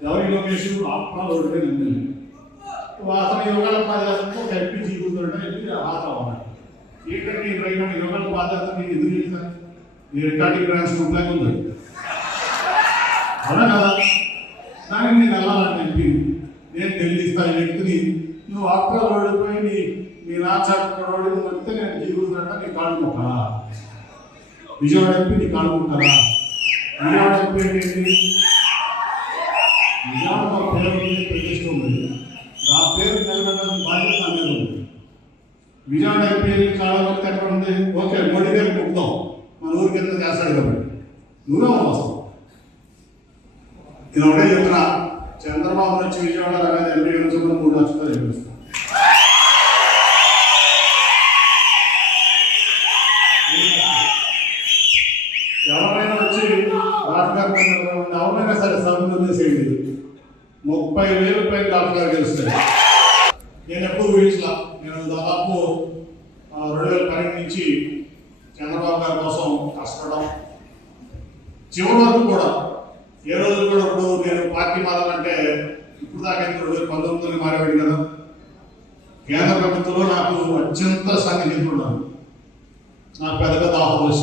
ఎవరి లోకేష్? ఆత్మలు ఒకటి నమ్మి అతను యోగాల పాదయాత్రలో కలిపి ఎంపీ జీవితుంటే ఎంపీ హాజరు అవ్వాలి ఏంటంటే ఈ యోగాల పాదయాత్ర నేను ఎదురు చేస్తాను ఈ రికార్డింగ్ గ్రాండ్స్ రూపాయలు ఉంది అవునా కదా? దానికి నేను వెళ్ళాలని ఎంపీ నేను ఢిల్లీ స్థాయి వ్యక్తిని నువ్వు ఆఫ్టర్ ఓడిపోయి నీ నీ నాచాడు వస్తే నేను జీవితుందంట నీ కాళ్ళు మొక్కలా? విజయవాడ చెప్పి నీ కాళ్ళు మొక్కలా? విజయవాడ చెప్పి ఏంటి? విజయవాడ మా పేరు ఉంది, ప్రతిష్ట ఉంది నా పేరు నిలబెట్టాల్సిన బాధ్యత నా మీద ఉంది విజయవాడ ఎంపీ కాలం వరకు ఎక్కడ ఉంది ఓకే మోడీ గారికి మొక్కుదాం మన ఊరికి ఎంత చేస్తాడు కాబట్టి. నువ్వే అవసరం ఇది ఒకటే చెప్తున్నా. చంద్రబాబు నుంచి విజయవాడ అనేది ఎంపీ నుంచి కూడా మూడు లక్షలు చెప్పిస్తాం ఎవరైనా వచ్చి రాజకీయాలు ఎవరైనా సరే సముద్రం తీసేయండి ముప్పై వేలు పైన డాక్టర్ గారు గెలుస్తాయి నేను ఎప్పుడు ఊహించలా. నేను దాదాపు రెండు వేల పన్నెండు నుంచి చంద్రబాబు గారి కోసం కష్టపడడం. చివరి వరకు కూడా ఏ రోజు కూడా ఇప్పుడు నేను పార్టీ మారాలంటే ఇప్పుడు దాకా ఎందుకు రెండు వేల పంతొమ్మిదిలో మారేవాడు కదా? కేంద్ర ప్రభుత్వంలో నాకు అత్యంత సన్నిహితులు ఉన్నారు నాకు పెద్ద పెద్ద ఆఫర్లు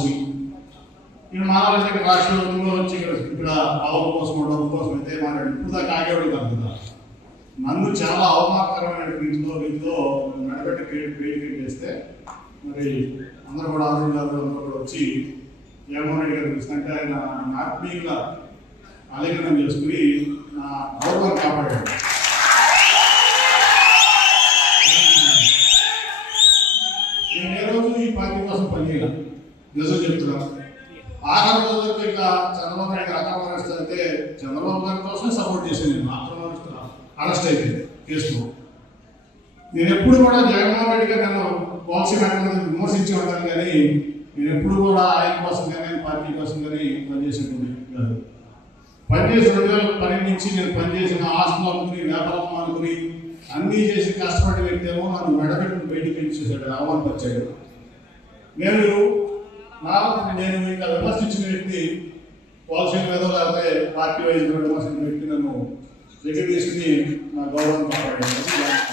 నేను మారాలంటే రాష్ట్రంలో ఊళ్ళో వచ్చి ఇక్కడ ఇక్కడ పదవుల కోసం ఉండడం కోసం అయితే మాట్లాడి ఇప్పుడు దాకా ఆగేవాడు కాదు కదా. నన్ను చాలా అవమానకరమైన రీతిలో రీతిలో నడబెట్టి క్రియేట్ చేస్తే మరి అందరూ కూడా ఆదిల్ గారు అందరూ కూడా వచ్చి జగన్మోహన్ రెడ్డి గారు చూస్తుంటే ఆయన ఆత్మీయంగా ఆలింగనం చేసుకుని నా గౌరవం కాపాడాడు నేను ఏ రోజు ఈ పార్టీ కోసం పనిచేయాలి? నిజం చెప్తున్నాను ఆఖరి రోజులకు ఇంకా చంద్రబాబు నాయుడు అక్రమ అరెస్ట్ అయితే చంద్రబాబు గారి కోసమే సపోర్ట్ చేశాను నేను అక్రమ అరెస్ట్ అరెస్ట్ అయిపోయింది కేసులో. నేను ఎప్పుడు కూడా జగన్మోహన్ రెడ్డి గారు నన్ను పాలసీ మేడం విమర్శించి ఉంటాను కానీ నేను ఎప్పుడు కూడా ఆయన కోసం కానీ పార్టీ కోసం కానీ పనిచేసేటువంటి కాదు. పనిచేసి రెండు వేల పన్నెండు నుంచి నేను పనిచేసిన ఆస్తులు అనుకుని వ్యాపారం అనుకుని అన్నీ చేసి కష్టపడి వ్యక్తి ఏమో నన్ను మెడబెట్టుకుని బయటికి పెంచేసాడు అవమానపరిచాడు నేను నేను ఇంకా విమర్శించిన వ్యక్తి పాలసీ మీద లేకపోతే పార్టీ వైజ్ విమర్శించిన వ్యక్తి నన్ను దగ్గర తీసుకుని నా గౌరవం కాపాడాడు.